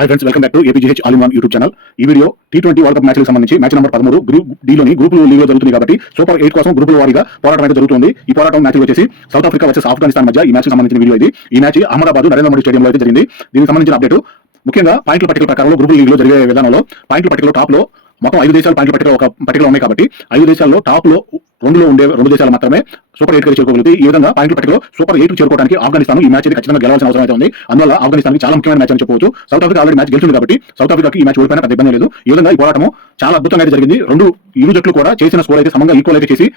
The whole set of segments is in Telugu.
Hi friends, welcome back to APGH all in one YouTube channel. ఈ వీడియో T20 వరల్డ్ కప్ మ్యాచ్లకు సంబంధించి మ్యాచ్ నెంబర్ 13 గ్రూప్ డీలోని గ్రూపులు లీగ్లో జరుగుతుంది కాబట్టి సూపర్ 8 కోసం గ్రూపుల వారీగా పోరాటం అయితే జరుగుతుంది. ఈ పోరాటం మ్యాచ్ వచ్చేసి సౌత్ ఆఫ్రికా వర్సెస్ ఆఫ్ఘనిస్తాన్ మధ్య ఈ మ్యాచ్ సంబంధించిన వీడియో ఇది. ఈ మ్యాచ్ అహ్మదాబాద్ నరేంద్ర మోడీ స్టేడియంలో అయితే జరిగింది. దీనికి సంబంధించిన అప్డేట్ ముఖ్యంగా పాయింట్ల పట్టికల ప్రకారంలో గ్రూపుల లీగ్లో జరిగే విధానంలో పాయింట్ల పట్టికలో టాప్ లో మొత్తం 5 దేశాల పాయింట్ల పట్టికలో ఒక పట్టికలో ఉన్నాయి కాబట్టి 5 దేశాల్లో టాప్ లో రెండులో ఉండే 2 దేశాలు మాత్రమే సూపర్ 8 కి చేరుకోగలుగుతాయి. ఈ విధంగా పాయింట్ల పట్టికలో సూపర్ 8 చేరుకోవడానికి ఆఫ్ఘనిస్తాన్ ఈ మ్యాచ్ ఖచ్చితంగా గెలవాల్సిన అవసరం అయితే ఉంది. అందువల్ల ఆఫ్ఘనిస్తాన్ చాలా ముఖ్యమైన మ్యాచ్ అని చెప్పవచ్చు. సౌత్ ఆఫ్రికా ఆల్రెడీ మ్యాచ్ గెలిచింది కాబట్టి సౌత్ ఆఫ్రికాకి ఈ మ్యాచ్ ఓడిపోయినా పెద్ద ఇబ్బంది లేదు. ఈ విధంగా ఈ పోరాటం చాలా అద్భుతంగా అయితే జరిగింది. ఇరు జట్లు కూడా చేసిన స్కోర్ అయితే సమంగా ఈక్వల్ అయితే చేసి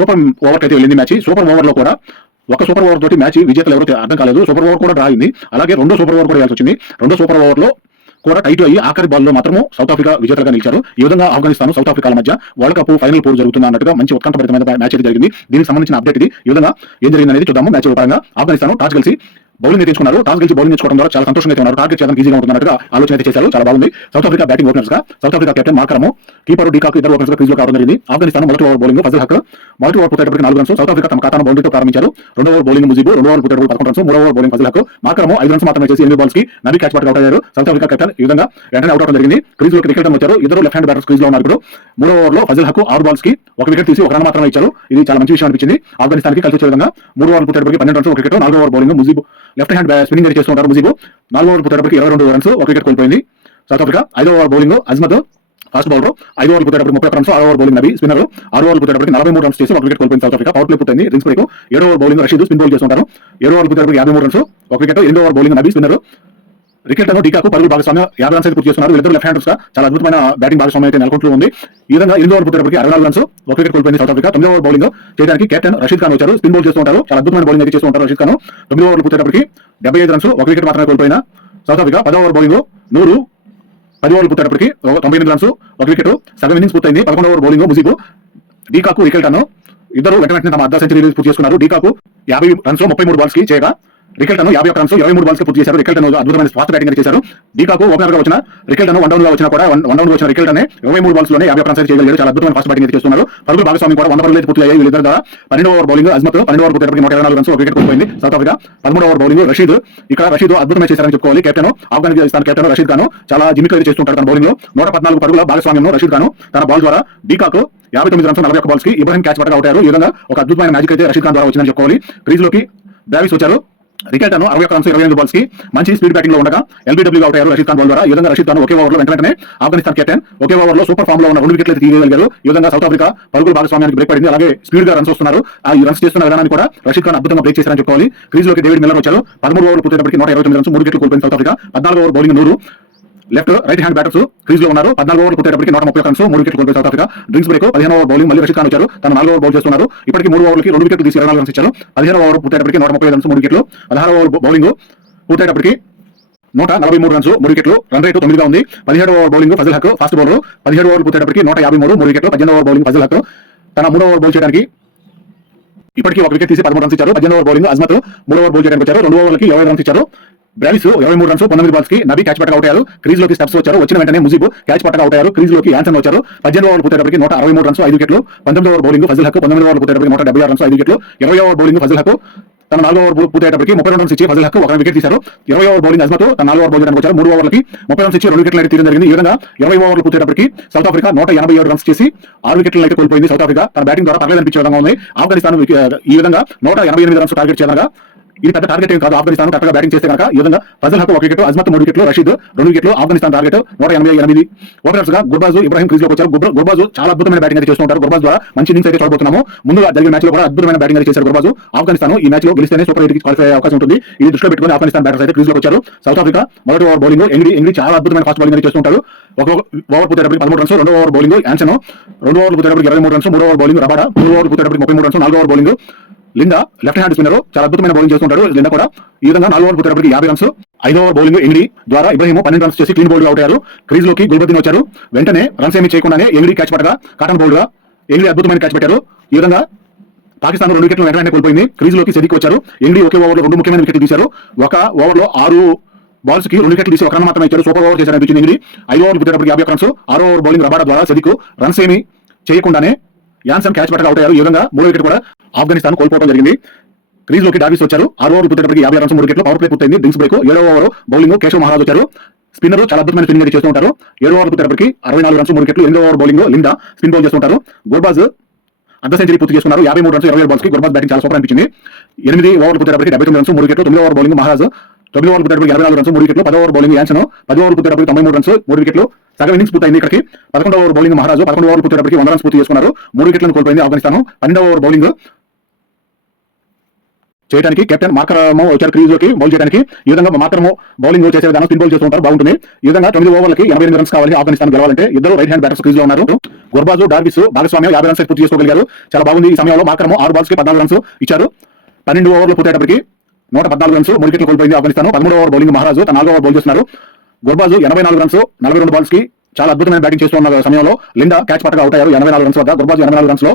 సూపర్ ఓవర్ అయితే వెళ్ళింది మ్యాచ్. సూపర్ ఓవర్ లో కూడా ఒక సూపర్ ఓవర్ తోటి మ్యాచ్ విజేతలు ఎవరు అర్థం కాలేదు. సూపర్ ఓవర్ కూడా డ్రా అయింది. అలాగే రెండో సూపర్ ఓవర్ కూడా వేయాల్సి వచ్చింది. రెండో సూపర్ ఓవర్ లో కూడా టైట్ అయ్యి ఆఖరి బాల్లో మాత్రము సౌత్ ఆఫ్రికా విజేతలుగా నిలిచారు. ఈ విధంగా ఆఫ్ఘనిస్తాన్ సౌత్ ఆఫ్రికాల మధ్య వరల్డ్ కప్ ఫైనల్ పోరు జరుగుతుంది అన్నట్టుగా మంచి ఉత్కంఠభరితమైన మ్యాచ్ అయితే జరిగింది. దీనికి సంబంధించిన అప్డేట్ ఇది. ఈ విధంగా ఏం జరిగింది అనేది చూద్దాము. మ్యాచ్ పరంగా ఆఫ్ఘనిస్తాన్ టాస్ గెలిచి బౌలింగ్ నేర్చుకున్నారు. టాస్ గెలిచి బౌలింగ్ నేర్చుకోవడం ద్వారా చాలా సంతోషంగా అయితే ఉన్నారు. టార్గెట్ చేయడానికి ఈజీగా ఉంటున్నట్టుగా ఆలోచన అయితే చేశారు. చాలా బాగుంది. సౌత్ ఆఫ్రికా బ్యాటింగ్ ఓపెనర్స్ గా South Africa captain Markram, keeper de Kock ఇద్దరు ఓపెనర్స్ గా క్రీజ్ లో కావడం జరిగింది. ఆఫ్ఘనిస్తాన్ మొదటి ఓవర్ బౌలింగ్ ఫజల్ హక్ మొదటి ఓవర్ పూర్తయ్యేటప్పటికి 4 రన్స్ సౌత్ ఆఫ్రికా తమ ఖాతాను బౌండరీతో ప్రారంభించారు. రెండో ఓవర్ బౌలింగ్ ముజీబు, రెండో ఓవర్ పూర్తయ్యేటప్పటికి 11 రన్స్, మూడో over bowling Fazal Haq, Markram 5 runs మాత్రమే చేసి 8 బాల్స్ కి నబీ క్యాచ్ పట్టుకు అవుట్ అయ్యారు. సౌత్ ఆఫ్రికా కెప్టెన్ ఈ విధంగా వెంటనే అవుట్ అవడం జరిగింది. క్రీజ్ లోకి వికెట్ వచ్చారు. ఇద్దరు లెఫ్ట్ హ్యాండ్ బ్యాటర్స్ క్రీజ్ లో ఉన్నారు. ఇప్పుడు మూడో ఓవర్ లో ఫజల్ హక్ 6 బాల్స్ కి 1 వికెట్ తీసి 1 రన్ మాత్రమే ఇచ్చారు. ఇది చాలా మంచి విషయం అనిపించింది ఆఫ్ఘనిస్తాన్ కి. కలిసి వచ్చే విధంగా 3 ఓవర్ పూర్తయ్యేటప్పటికి 12 runs 1 wicket. 4 over bowling Mujeeb left hand spinning అయితే చేస్తుంటారు. ముజీబు 4 ఓవర్ పూర్తయ్యేటప్పటికి 22 రన్స్ 1 వికెట్ కోల్పోయింది సౌత్ ఆఫ్రికా. 5వ over bowling Azmat fast bowler 5 ఓవర్లు పూర్తయ్యేటప్పటికి 31 runs. 6 over bowling Nabi spinner 6 ఓవర్లు పూర్తయ్యేటప్పటికి 43 రన్స్ చేసి 1 వికెట్ కోల్పోయింది సౌత్ ఆఫ్రికా. పవర్ ప్లే పూర్తయింది. Drinks break. 7వ over bowling Rashid spin bowl చేస్తుంటారు. 7 ఓవర్లు పూర్తయ్యేటప్పటికి 53 రన్స్ 1 వికెట్. 8వ ఓవర్ బౌలింగ్ నబీ స్పిన్నర్ రికెట్లను డీకాకు పరుగుల భాగస్వామ్యం 50 రన్స్ అయితే పూర్తి చేస్తున్నారు. ఇద్దరు లెఫ్ట్ హ్యాండర్స్ గా చాలా అద్భుతమైన బ్యాటింగ్ భాగస్వామ్యం అయితే నెలకొంటూ ఉంది. ఈ విధంగా 8వ ఓవర్ పూర్తయ్యేటప్పటికి 64 రన్స్ 1 వికెట్ కోల్పోయింది సౌత్ ఆఫ్రికా. 9వ ఓవర్ బౌలింగ్ చేయడానికి కెప్టెన్ రషీద్ ఖాన్ వచ్చారు. స్పిన్ బౌల్ చేస్తూ ఉంటారు. చాలా అద్భుతమైన బౌలింగ్ అయితే చేస్తూ ఉంటారు రషీద్ ఖాన్. 9వ ఓవర్లు పూర్తయ్యేటప్పటికి 75 రన్స్ 1 వికెట్ మాత్రమే కోల్పోయిన సౌత్ ఆఫ్రికా. 10వ ఓవర్ బౌలింగ్ 100 10 ఓవర్లు పూర్తయ్యేటప్పటికి 98 రన్స్ 1 వికెట్. సగం ఇన్నింగ్స్ పూర్తయింది. 11వ ఓవర్ బౌలింగ్ ముజీబు, డీకాకు రికెల్టన్ ఇద్దరు వెంటనే తమ అర్ధ సెంచరీ పూర్తి చేసుకున్నారు. డీకాకు 50 రన్స్ 33 బాల్స్ కి చేయగా రికెల్టన్ 51 రన్స్ 23 బాల్స్ కి పూర్తి చేశారు. రికెల్టన్ అద్భుతమైన ఫాస్ట్ బ్యాటింగ్ అయితే చేశారు. డీకాకు ఓపెనర్ గా వచ్చిన రికెల్టన్ వన్ డౌన్ గా వచ్చిన కూడా వన్ డౌన్ గా వచ్చిన రికెల్టన్ 23 బాల్స్ లోనే 51 రన్స్ అయితే చేయగలిగారు. చాలా అద్భుతమైన ఫాస్ట్ బ్యాటింగ్ అయితే చేస్తున్నారు. పరుగుల భాగస్వామి కూడా 100 పరుగులు అయితే పూర్తి అయ్యాయి వీళ్ళిద్దరు ద్వారా. 12వ ఓవర్ బౌలింగ్ అజ్మత్ 12 ఓవర్ పూర్తయ్యేటప్పటికి 124 రన్స్ 1 వికెట్ కోల్పోయింది సౌత్ ఆఫ్రికా. 13వ ఓవర్ బౌలింగ్ రషీద్, ఇక్కడ రషీద్ అద్భుతమైన చేశారని చెప్పుకోవాలి. కెప్టెన్ ఆఫ్ఘనిస్తాన్ కెప్టెన్ రషీద్ ఖాన్ చాలా జిమిక్ అయితే చేస్తుంటారు తన బౌలింగ్ లో. 114 పరుగుల భాగస్వామ్యంలో రషీద్ ఖాన్ తన బాల్ ద్వారా డీకాకు 59 రన్స్ 41 బాల్స్ కి ఇబ్రాహిం క్యాచ్ పట్టగా అవుట్ అయ్యారు. ఈ విధంగా ఒక అద్భుతమైన మ్యాజిక్ అయితే రషీద్ ఖాన్ ద్వారా వచ్చిందని చెప్పుకోవాలి. క్రీజ్ లోకి బ్రావిస్ వచ్చారు. రికెల్టన్ 61 రన్స్ 28 బాల్స్ కి మంచి స్పీడ్ బ్యాటింగ్ లో ఉండగా ఎల్బీడబ్ల్యూ అవుట్ అయ్యారు రషీద్ ఖాన్ బాల్ ద్వారా. ఈ విధంగా రషీద్ ఖాన్ ఒకే ఓవర్ లో వెంటనే ఆఫ్ఘనిస్తాన్ కెప్టెన్ ఒకే ఓవర్ లో సూపర్ ఫామ్ లో ఉన్న 2 వికెట్లు తీయగలిగారు. ఈ విధంగా సౌత్ ఆఫ్రికా పరుగుల భాగస్వామ్యానికి బ్రేక్ పడింది. అలాగే స్పీడ్ గా రన్స్ వస్తున్నారు. ఈ రన్స్ చేస్తున్న విధానాన్ని కూడా రషీద్ ఖాన్ అద్భుతంగా బ్రేక్ చేశారని చెప్పుకోవాలి. క్రీజ్ లోకి డేవిడ్ మిల్లర్ వచ్చారు. 13 ఓవర్లు పూర్తయ్యేటప్పటికి 129 రన్స్ 3 వికెట్లు కోల్పోయింది సౌత్ ఆఫ్రికా. 14వ over bowling 100 left right hand batters crease లో ఉన్నారు. 14 ఓవర్లు పూర్తయ్యేటప్పటికి 130 రన్స్ 3 వికెట్లు కోల్పోయి సౌత్ ఆఫ్రికా. Drinks break. 15వ ఓవర్ బౌలింగ్ మళ్ళీ రషీద్ ఖాన్ వచ్చారు. తన 4వ ఓవర్ బౌల్ చేస్తున్నారు. ఇప్పటికి 3 ఓవర్లకి 2 వికెట్లు తీసి 24 రన్స్ ఇచ్చారు. 15వ ఓవర్ పూర్తయ్యేటప్పటికి 130 రన్స్ 3 వికెట్లు. 16వ ఓవర్ బౌలింగ్ పూర్తయ్యేటప్పటికి 143 రన్స్ 3 వికెట్లు. రన్ రేటు 9 గా ఉంది. 17వ over bowling Fazal Haq fast bowler 17 ఓవర్లు పూర్తయ్యేటప్పటికి 153 3 వికెట్లు. 18వ ఓవర్ బౌలింగ్ ఫజల్ హక్ తన 3వ ఓవర్ బౌల్ చేయడానికి ఇప్పటికీ 1 వికెట్ తీసి 13 రన్స్ ఇచ్చారు. 18వ ఓవర్ బౌలింగ్ అజ్మత్ 3వ ఓవర్ బౌల్ చేయడానికి వచ్చారు. 2 ఓవర్లకి 20 రన్స్ ఇచ్చారు. బ్రావిస్ 23 రన్స్ 19 బాల్స్ కి నబీ క్యాచ్ పట్టగా అవుట్ అయ్యారు. క్రీజ్ లోకి స్టెప్స్ వచ్చారు. వచ్చిన వెంటనే ముజీబు క్యాచ్ పట్టగా అవుట్ అయ్యారు. క్రీజ్ లోకి యాన్సన్ వచ్చారు. 18వ ఓవర్ పూర్తయ్యేటప్పటికి 163 రన్స్ 5 వికెట్లు. 19వ ఓవర్ బౌలింగ్ ఫజల్ హక్ 19వ ఓవర్ పూర్తయ్యేటప్పటికి 176 రన్స్ 5 వికెట్లు. 20వ ఓవర్ బౌలింగ్ ఫజల్ హక్ తన 4వ ఓవర్ పూర్తయ్యేటప్పటికి 32 రన్స్ ఇచ్చి ఫజల్ హక్ 1 వికెట్ తీశారు. 20వ ఓవర్ బౌలింగ్ అజ్మత్ తన 4వ ఓవర్ బౌల్ చేయడానికి వచ్చారు. 3 ఓవర్లకి 30 రన్స్ ఇచ్చి 2 వికెట్లు అయితే తీయడం జరిగింది. ఈ విధంగా 20వ ఓవర్లు పూర్తయ్యేటప్పటికి సౌత్ ఆఫ్రికా 187 రన్స్ చేసి 6 వికెట్లు అయితే కోల్పోయింది సౌత్ ఆఫ్రికా. తన బ్యాటింగ్ ద్వారా పర్లేదు అనిపించే విధంగా ఉంది. ఆఫ్ఘనిస్తాన్ ఈ విధంగా 188 రన్స్ టార్గెట్ చేయగా ఇది పెద్ద టార్గెట్ ఏం కాదు. ఆఫ్ఘనిస్తాన్ కరెక్ట్గా బ్యాటింగ్ చేస్తే కనుక ఈ విధంగా ఫజల్ హక్ 1 వికెట్, అజ్మత్ 3 వికెట్లు, రషీద్ 2 వికెట్లు. ఆఫ్ఘనిస్తాన్ టార్గెట్ 188. ఓపెనర్స్ గా గుర్బాజ్ ఇబ్రాహిం క్రీజ్ లోకి వచ్చారు. గుర్బాజ్ చాలా అద్భుతమైన బ్యాటింగ్ అయితే చేస్తుంటారు. గుర్బాజ్ ద్వారా మంచి ఇన్నింగ్స్ అయితే చూడబోతున్నాము. ముందుగా జరిగిన మ్యాచ్ లో కూడా అద్భుతమైన బ్యాటింగ్ అయితే చేశారు గుర్బాజ్. ఆఫ్ఘనిస్తాన్ ఈ మ్యాచ్ లో గెలిస్తేనే సూపర్ 8 కి క్వాలిఫై అయ్యే అవకాశం ఉంటుంది. ఇది దృష్టిలో పెట్టుకుని ఆఫ్ఘనిస్తాన్ బ్యాటర్స్ అయితే క్రీజ్ లోకి వచ్చారు. సౌత్ ఆఫ్రికా మొదటి ఓవర్ బౌలింగ్ ఎంగ్రీ చాలా అద్భుతమైన ఫాస్ట్ బౌలింగ్ అయితే చేస్తుంటారు. 1 ఓవర్ పూర్తయ్యేటప్పటికి 13 రన్స్. 2వ ఓవర్ బౌలింగ్ యాన్సన్ 2 ఓవర్లు పూర్తయ్యేటప్పటికి 23 రన్స్. 3వ ఓవర్ బౌలింగ్ రబాడా 3 ఓవర్లు పూర్తయ్యేటప్పటికి 33 రన్స్. 4వ over bowling Linda left hand spinner చాలా అద్భుతమైన బౌలింగ్ చేస్తుంటారు లిండా కూడా. ఈ విధంగా 4 ఓవర్ పూర్తయ్యేటప్పటికి 50 రన్స్. 5వ ఓవర్ బౌలింగ్ ఎంగ్రీ ద్వారా ఇబ్రాహిం 12 రన్స్ చేసి క్లీన్ బౌల్డ్ అవుట్ అయ్యారు. క్రీజ్ లోకి గుల్బద్దీన్ వచ్చారు. వెంటనే రన్స్ ఏమీ చేయకుండానే ఎంగ్రీ క్యాచ్ పట్టగా కాటన్ బౌల్డ్ గా ఎంగ్రీ అద్భుతమైన క్యాచ్ పెట్టారు. ఈ విధంగా పాకిస్తాన్ 2 వికెట్లు వెంటనే కోల్పోయింది. క్రీజ్ లోకి సెదిక్ వచ్చారు. ఎంగ్రీ ఒకే ఓవర్ లో 2 ముఖ్యమైన వికెట్లు తీశారు. ఒక ఓవర్ లో 6 బాల్స్ కి 2 వికెట్లు తీసి 1 రన్ మాత్రమే ఇచ్చారు. సూపర్ ఓవర్ చేశారు అనిపించింది ఎంగ్రీ. 5 ఓవర్లు పూర్తయ్యేటప్పటికి 51 రన్స్. 6వ ఓవర్ బౌలింగ్ రబాడా ద్వారా సెదిక్ రన్స్ ఏమీ చేయకుండానే యాన్సన్ క్యాచ్ పట్టగా అవుట్ అయ్యారు. ఈ విధంగా 3వ వికెట్ కూడా ఆఫ్ఘనిస్తాన్ కోల్పోవడం జరిగింది. క్రీజ్ లోకి డావిస్ వచ్చారు. 6 ఓవర్లు పూర్తయ్యేటప్పటికి 50 రన్స్ 3 వికెట్లు. పవర్ ప్లే పూర్తయింది. Drinks break. 7వ ఓవర్ బౌలింగ్ కేశవ్ మహారాజ్ వచ్చారు. స్పిన్నర్ చాలా అద్భుతమైన స్పిన్నింగ్ అయితే చేస్తూ ఉంటారు. 7 ఓవర్లు పూర్తయ్యేటప్పటికి 64 రన్స్ 3 వికెట్లు. 8వ over bowling Linda spin bowl చేస్తుంటారు. గుర్బాజ్ అర్ధ సెంచరీ పూర్తి చేసుకున్నారు. 53 రన్స్ 27 బాల్స్ కి గుర్బాజ్ బ్యాటింగ్ చాలా సూపర్ అనిపించింది. 8 ఓవర్లు పూర్తయ్యేటప్పటికి 79 రన్స్ 3 వికెట్లు. 9వ ఓవర్ బౌలింగ్ మహారాజ్ 9 ఓవర్లు పూర్తయ్యేటప్పటికి 84 రన్స్ 3 వికెట్లు. 10వ ఓవర్ బౌలింగ్ యాన్సన్ 10 ఓవర్లు పూర్తయ్యేటప్పటికి 93 రన్స్ 3 వికెట్లు. సగం ఇన్నింగ్స్ పూర్తయింది. ఇక్కడికి 11వ ఓవర్ బౌలింగ్ మహారాజ్ 11 ఓవర్లు పూర్తయ్యేటప్పటికి 100 రన్స్ పూర్తి చేసుకున్నారు. 3 వికెట్లను కోల్పోయింది ఆఫ్ఘనిస్తాన్. 12వ ఓవర్ బౌలింగ్ చేయడానికి కెప్టెన్ మార్కరమో వచ్చారు క్రీజ్ లోకి బౌల్ చేయడానికి. ఈ విధంగా మార్కరమో బౌలింగ్ చేసే విధానం స్పిన్ బౌల్ చేస్తూ ఉంటారు, బాగుంటుంది. ఈ విధంగా 9 ఓవర్లకి 88 రన్స్ కావాలి ఆఫ్ఘనిస్తాన్ గెలవాలంటే. ఇద్దరు రైట్ హ్యాండ్ బ్యాటర్స్ క్రీజ్ లో ఉన్నారు. గుర్బాజ్ డార్విస్ భాగస్వామ్యం 50 రన్స్ పూర్తి చేసుకోగలిగారు, చాలా బాగుంది. ఈ సమయంలో మార్కరమో 6 బాల్స్ కి 14 రన్స్ ఇచ్చారు. 12 ఓవర్లు పూర్తయ్యేటప్పటికి 114 రన్స్ 3 వికెట్లు కోల్పోయింది ఆఫ్ఘనిస్తాన్. 13వ ఓవర్ బౌలింగ్ మహారాజ్ 4వ ఓవర్ బౌల్ చేస్తున్నారు. గుర్బాజ్ 84 రన్స్ 42 బాల్స్ కి చాలా అద్భుతమైన బ్యాటింగ్ చేస్తున్న సమయంలో లిండా క్యాచ్ పట్టగా అవుట్ అయ్యారు. 84 రన్స్ వద్ద గుర్బాజ్ 84 రన్స్ లో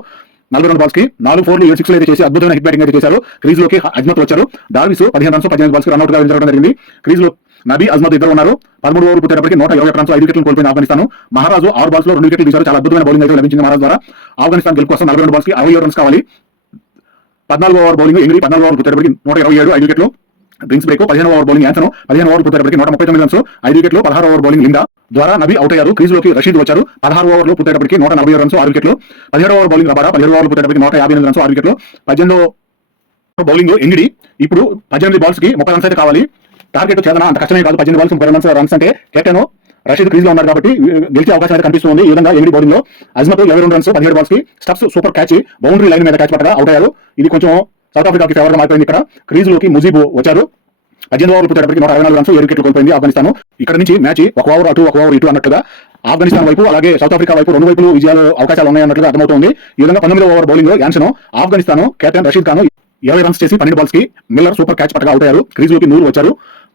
42 బాల్స్ కి 4 4లు 7 6లు అయితే చేసి అద్భుతమైన హిట్ బ్యాటింగ్ అయితే చేశారు. క్రీజ్ లోకి అజ్మత్ వచ్చారు. డార్విస్ 15 రన్స్ 18 బాల్స్ కి రన్అట్ గా వెళ్ళడం జరిగింది. క్రీజ్ లో నబీ అజ్మత్ ఇద్దరు ఉన్నారు. 13 ఓవర్ పూర్తయ్యేటప్పటికి 121 రన్స్ 5 వికెట్లు కోల్పోయిన ఆఫ్ఘనిస్తాన్. మహారాజు 6 బాల్స్ లో 2 వికెట్లు తీశారు. చాలా అద్భుతమైన బౌలింగ్ అయితే లభించింది మహారాజ్ ద్వారా. ఆఫ్ఘనిస్తాన్ గెలుపు కోసం 42 బాల్స్ కి 67 రన్స్ కావాలి. 14వ ఓవర్ బౌలింగ్ ఎంగిరి 14 ఓవర్ పూర్తయ్యేటప్పటికి 127 5 వికెట్లు. డ్రింక్స్ బ్రేక్ 15వ ఓవర్ బౌలింగ్ యాన్సన్ 15 ఓవర్ పూర్తయ్యేటప్పటికి 139 రన్స్ 5 వికెట్లు. 16వ ఓవర్ బౌలింగ్ లిండా ద్వారా నబీ అవుట్ అయ్యారు. క్రీజ్ లోకి రషీద్ వచ్చారు. 16 ఓవర్లు పూర్తయ్యేటప్పటికి 147 రన్స్ 6 వికెట్లు. 17వ ఓవర్ బౌలింగ్ రబాడా 17 ఓవర్లు పూర్తయ్యేటప్పటికి 158 రన్స్ 6 వికెట్లు. 18వ బౌలింగ్ ఎంగిడి ఇప్పుడు 18 బాల్స్ కి 30 రన్స్ అయితే కావాలి. టార్గెట్ చేదన అంత కష్టమే కాదు. 18 బాల్స్ 30 రన్స్ అంటే కెప్టెన్ రషీద్ క్రీజ్ లో ఉన్నారు కాబట్టి గెలిచే అవకాశం అయితే కనిపిస్తుంది. ఈ విధంగా ఎంగిడి బౌలింగ్ లో అజ్మత్ 22 రన్స్ 17 బాల్స్ కి స్టప్స్ సూపర్ క్యాచ్ బౌండరీ లైన్ మీద క్యాచ్ పట్టగా అవుట్ అయ్యారు. ఇది కొంచెం సౌత్ ఆఫ్రికాకి ఫేవర్ గా మారిపోయింది. ఇక్కడ క్రీజ్ లోకి ముజీబ్ వచ్చారు. 18 ఓవర్లు పూర్తయ్యేటప్పటికి 164 రన్స్ 7 వికెట్లు కోల్పోయింది ఆఫ్ఘనిస్తాన్. ఇక్కడ నుంచి మ్యాచ్ ఒక ఓవర్ అటు ఒక ఓవర్ ఇటు అన్నట్లుగా ఆఫ్ఘనిస్తాన్ వైపు అలాగే సౌత్ ఆఫ్రికా వైపు రెండు వైపులు విజయాలు అవకాశాలు ఉన్నాయన్నట్లుగా అర్థమవుతుంది. ఈ విధంగా 19వ ఓవర్ బౌలింగ్ లో Jansen Afghanistan captain Rashid Khan 20 runs చేసి 12 బాల్స్ కి మిల్లర్ సూపర్ క్యాచ్ పట్టగా అవుట్ అయ్యారు. క్రీజ్ లోకి నూరు వచ్చారు.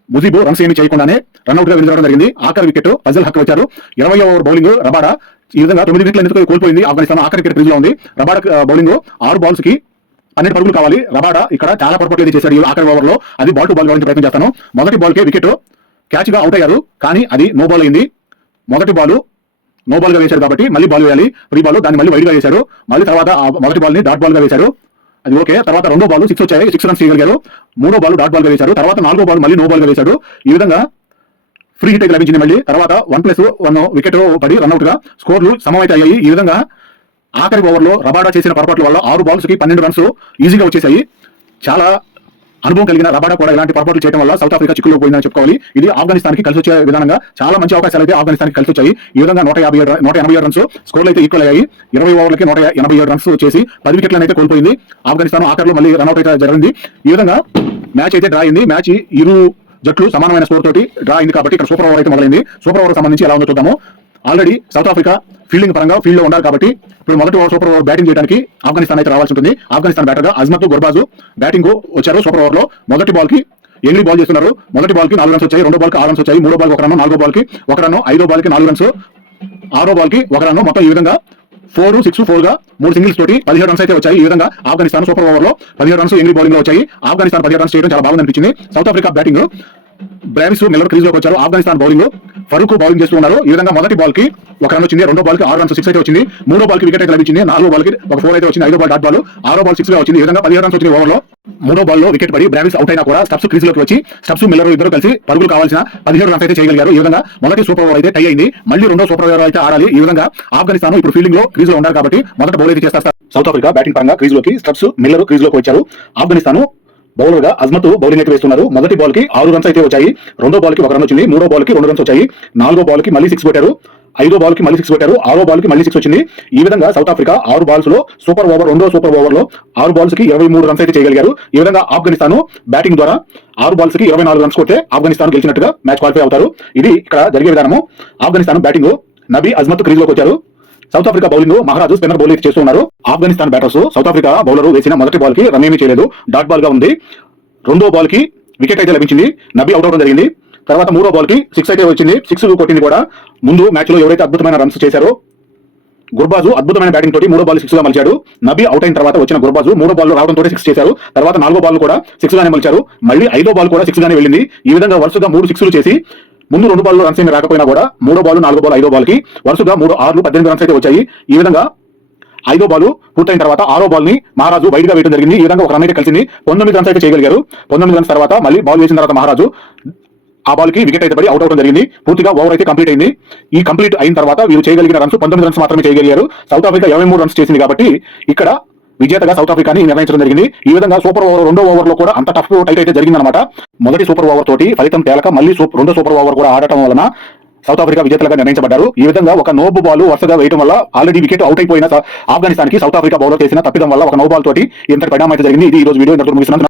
ముజీబ్ రన్స్ ఏమీ చేయకుండానే రన్అట్ గా వెళ్ళడం జరిగింది. ఆఖరి వికెట్ ఫజల్ హక్ వచ్చారు. 20వ ఓవర్ బౌలింగ్ రబాడా ఈ విధంగా 9 వికెట్లు ఎందుకు కోల్పోయింది ఆఫ్ఘనిస్తాన్. ఆఖరి వికెట్ క్రీజ్ లో ఉంది. రబాడా బౌలింగ్ 6 బాల్స్ కి 12 పరుగులు కావాలి. రబాడా ఇక్కడ చాలా పొరపాటు అయితే చేశారు ఈ ఆఖరి ఓవర్ లో. అది బాల్ టు బాల్ గా ప్రయత్నం చేస్తాను. మొదటి బాల్ కే వికెట్ క్యాచ్ గా అవుట్ అయ్యారు, కానీ అది నో బాల్ అయింది. మొదటి బాల్ నో బాల్ గా వేశారు కాబట్టి మళ్ళీ బాల్ వేయాలి. ఫ్రీ బాల్ దాన్ని మళ్ళీ వైడ్ గా వేశారు. మళ్ళీ తర్వాత మొదటి బాల్ ని డాట్ బాల్ గా వేశారు, అది ఓకే. తర్వాత రెండో బాల్ 6 వచ్చాయి, 6 రన్స్ చేయగలిగారు. మూడో బాల్ డాట్ బాల్ గా వేశారు. తర్వాత 4వ బాల్ మళ్ళీ నో బాల్ గా వేశాడు. ఈ విధంగా ఫ్రీ హిట్ అయితే లభించింది. మళ్ళీ తర్వాత 1+1 వికెట్ పడి రన్అట్ గా స్కోర్లు సమమైతే అయ్యాయి. ఈ విధంగా ఆఖరి ఓవర్ లో రబాడా చేసిన పొరపాట్ల వల్ల 6 బాల్స్ కి 12 రన్స్ ఈజీగా వచ్చేసాయి. చాలా అనుభవం కలిగిన రబాడా కూడా ఇలాంటి పొరపాట్లు చేయడం వల్ల సౌత్ ఆఫ్రికా చిక్కుల్లో పోయిందని చెప్పుకోవాలి. ఇది ఆఫ్ఘనిస్తాన్ కి కలిసి వచ్చే విధానంగా చాలా మంచి అవకాశాలు అయితే ఆఫ్ఘనిస్తాన్ కి కలిసి వచ్చాయి. ఈ విధంగా 187 రన్స్ స్కోర్లు అయితే ఈక్వల్ అయ్యాయి. 20 ఓవర్లకి 187 రన్స్ చేసి 10 వికెట్లను అయితే కోల్పోయింది ఆఫ్ఘనిస్తాన్. ఆఖరిలో మళ్ళీ రన్అట్ అయితే జరిగింది. ఈ విధంగా మ్యాచ్ అయితే డ్రా అయింది. మ్యాచ్ ఇరు జట్లు సమానమైన స్కోర్ తోటి డ్రా అయింది కాబట్టి ఇక్కడ సూపర్ ఓవర్ అయితే మొదలైంది. సూపర్ ఓవర్ సంబంధించి ఎలా ఉందో చూద్దాము. ఆల్రెడీ సౌత్ ఆఫ్రికా ఫీల్డింగ్ పరంగా ఫీల్డ్ లో ఉండాలి కాబట్టి ఇప్పుడు మొదటి ఓవర్ సూపర్ ఓవర్ బ్యాటింగ్ చేయడానికి ఆఫ్ఘనిస్తాన్ అయితే రావాల్సి ఉంటుంది. ఆఫ్ఘనిస్తాన్ బ్యాటర్ గా అజ్మత్ గుర్బాజ్ బ్యాటింగ్ వచ్చారు. సూపర్ ఓవర్ లో మొదటి బాల్ కి ఎంగిలి బాల్ చేస్తున్నారు. మొదటి బాల్ కి 4 రన్స్ వచ్చాయి, రెండో బాల్ కి 6 రన్స్ వచ్చాయి, మూడో బాల్ 1 రన్, నాలుగో బాల్ కి 1 రన్, ఐదో బాల్ కి 4 రన్స్, ఆరో బాల్ కి 1 రన్, మొత్తం ఈ విధంగా 4, 6, 4 గా 3 సింగిల్స్ తోటి 17 రన్స్ అయితే వచ్చాయి. ఈ విధంగా ఆఫ్ఘనిస్తాన్ సూపర్ ఓవర్ లో 17 రన్స్ ఎంగిలి బౌలింగ్ లో వచ్చాయి. ఆఫ్ఘనిస్తాన్ 17 రన్స్ చేయడం చాలా బాగుంది అనిపించింది. South Africa batting Brevis Miller crease లోకి వచ్చారు. ఆఫ్ఘనిస్తాన్ బౌలింగ్ ఫరూక్ బౌలింగ్ చేస్తూ ఉన్నారు. ఈ విధంగా మొదటి బాల్ కి 1 రన్ వచ్చింది, రెండో బాల్ కి 6 రన్స్ 6 అయితే వచ్చింది, మూడో బాల్ కి వికెట్ అయితే లభించింది, నాలుగో బాల్ కి 4 అయితే వచ్చింది, ఐదో బాల్ డాట్ బాల్, ఆరో బాల్ 6 గా వచ్చింది. ఈ విధంగా 17 రన్స్ వచ్చింది ఓవర్ లో. మూడో బాల్ లో వికెట్ పడి బ్రావిస్ అవుట్ అయినా కూడా స్టప్స్ క్రీజ్ లోకి వచ్చి స్టప్స్ మిల్లర్ ఇద్దరు కలిసి పరుగులు కావాల్సిన 17 రన్స్ అయితే చేయగలిగారు. ఈ విధంగా మొదటి సూపర్ ఓవర్ అయితే టై అయింది. మళ్ళీ రెండో సూపర్ ఓవర్ అయితే ఆడాలి. ఈ విధంగా ఆఫ్ఘనిస్తాన్ ఇప్పుడు ఫీల్డింగ్ లో క్రీజ్ లో ఉన్నారు కాబట్టి మొదట బౌల్ అయితే చేస్తారు. సౌత్ ఆఫ్రికా బ్యాటింగ్ పరంగా క్రీజ్ లోకి స్టప్స్ మిల్లర్ క్రీజ్ లోకి వచ్చారు. ఆఫ్ఘనిస్తాన్ బౌలర్ గా అజ్మత్ బౌలింగ్ అయితే వేస్తున్నారు. మొదటి బాల్ కి 6 రన్స్ అయితే వచ్చాయి, రెండో బాల్ కి 1 రన్ వచ్చింది, మూడో బాల్ కి 2 రన్స్ వచ్చాయి, నాలుగో బాల్ కి మళ్ళీ 6 కొట్టారు, ఐదో బాల్ కి మళ్ళీ 6 కొట్టారు, ఆరో బాల్ కి మళ్ళీ 6 వచ్చింది. ఈ విధంగా సౌత్ ఆఫ్రికా 6 బాల్స్ లో సూపర్ ఓవర్ రెండో సూపర్ ఓవర్ లో 6 బాల్స్ కి 23 రన్స్ అయితే చేయగలిగారు. ఈ విధంగా ఆఫ్ఘనిస్తాన్ బ్యాటింగ్ ద్వారా 6 బాల్స్ కి 24 రన్స్ కొట్టే ఆఫ్ఘనిస్తాన్ గెలిచినట్టుగా మ్యాచ్ క్వాలిఫై అవుతారు. ఇది ఇక్కడ జరిగే విధానము. ఆఫ్ఘనిస్తాన్ బ్యాటింగ్ నబీ అజ్మత్ క్రీజ్ లోకి వచ్చారు. సౌత్ ఆఫ్రికా బౌలింగ్ మహారాజు స్పిన్నర్ బౌలింగ్ చేస్తూ ఉన్నారు. Afghanistan batters south Africa bowler వేసిన మొదటి బాల్ కి రన్ ఏమీ చేయలేదు, డాట్ బాల్ గా ఉంది. రెండో బాల్ కి వికెట్ అయితే లభించింది, నబీ అవుట్ అవడం జరిగింది. తర్వాత మూడో బాల్ కి 6 అయితే వచ్చింది, 6 కొట్టింది కూడా. ముందు మ్యాచ్ లో ఎవరైతే అద్భుతమైన రన్స్ చేశారో గుర్బాజు అద్భుతమైన బ్యాటింగ్ తోటి మూడో బాల్ 6 గా మలిచాడు. నబీ అవుట్ అయిన తర్వాత వచ్చిన గుర్బాజు మూడో బాల్ రావడంతో 6 చేశారు. తర్వాత నాలుగో బాల్ కూడా 6 గానే మలిచారు. మళ్ళీ ఐదో బాల్ కూడా 6 గానే వెళ్ళింది. ఈ విధంగా వరుసగా 3 6లు చేసి ముందు 2 బాల్ రన్స్ ఏమి రాకపోయినా కూడా మూడో బాల్, నాలుగో బాల్, ఐదో బాల్ కి వరుసగా 3 6లు 18 రన్స్ అయితే వచ్చాయి. ఈ విధంగా ఐదో బాల్ పూర్తయిన తర్వాత ఆరో బాల్ ని మహారాజు వైడ్ గా వేయడం జరిగింది. ఈ విధంగా 1 రన్ అయితే కలిసింది, 19 రన్స్ అయితే చేయగలిగారు. 19 రన్స్ తర్వాత మళ్ళీ బాల్ వేసిన తర్వాత మహారాజు ఆ బాల్ కి వికెట్ అయితే పడి అవుట్ అవడం జరిగింది. పూర్తిగా ఓవర్ అయితే కంప్లీట్ అయింది. ఈ కంప్లీట్ అయిన తర్వాత వీరు చేయగలిగిన రన్స్ 19 రన్స్ మాత్రమే చేయగలిగారు. సౌత్ ఆఫ్రికా 23 రన్స్ చేసింది కాబట్టి ఇక్కడ విజేతగా సౌత్ ఆఫ్రికాని నిర్ణయించడం జరిగింది. ఈ విధంగా సూపర్ ఓవర్ రెండో ఓవర్ లో కూడా అంత టఫ్ టైట్ అయితే జరిగిందన్నమాట. మొదటి సూపర్ ఓవర్ తోటి ఫలితం తేలక మళ్ళీ రెండో సూపర్ ఓవర్ కూడా ఆడటం వలన సౌత్ ఆఫ్రికా విజేతలుగా నిర్ణయించబడ్డారు. ఈ విధంగా ఒక నో బాల్ వరుసగా వేయడం వల్ల ఆల్రెడీ వికెట్ అవుట్ అయిపోయిన ఆఫ్ఘనిస్తాన్ కి సౌత్ ఆఫ్రికా బౌలర్ చేసిన తప్పిదం వల్ల ఒక నో బాల్ తోటి ఇంతటి పరిణామం అయితే జరిగింది. ఇది ఈ రోజు వీడియో ఇంతకు ముగిస్తున్నాను.